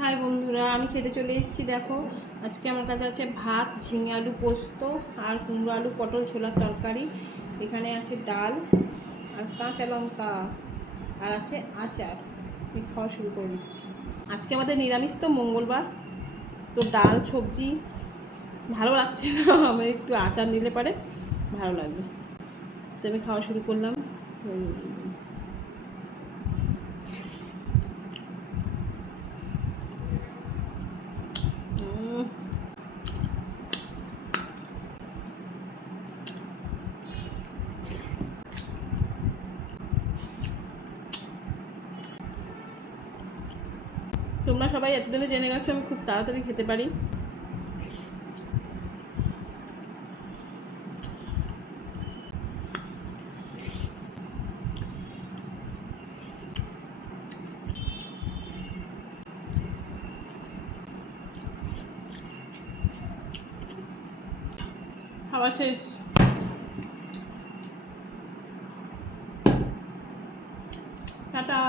High বন্ধুরা, আমি খেতে চলে এসেছি। দেখো, আজকে আমার কাছে আছে ভাত, ঝিঙে আলু পোস্ত আর কুমড়ো আলু পটল ছোলার তরকারি। এখানে আছে ডাল আর কাঁচা লঙ্কা আর আছে আচার। আমি খাওয়া শুরু করে দিচ্ছি। আজকে আমাদের নিরামিষ, তো মঙ্গলবার, তো ডাল সবজি ভালো লাগছে না, আমি একটু আচার নিলে পারে ভালো লাগবে। তো আমি খাওয়া শুরু করলাম। তোমরা সবাই এতদিনে জেনে গেছো আমি খুব তাড়াতাড়ি খেতে পারি। খাওয়া শেষ। টাটা।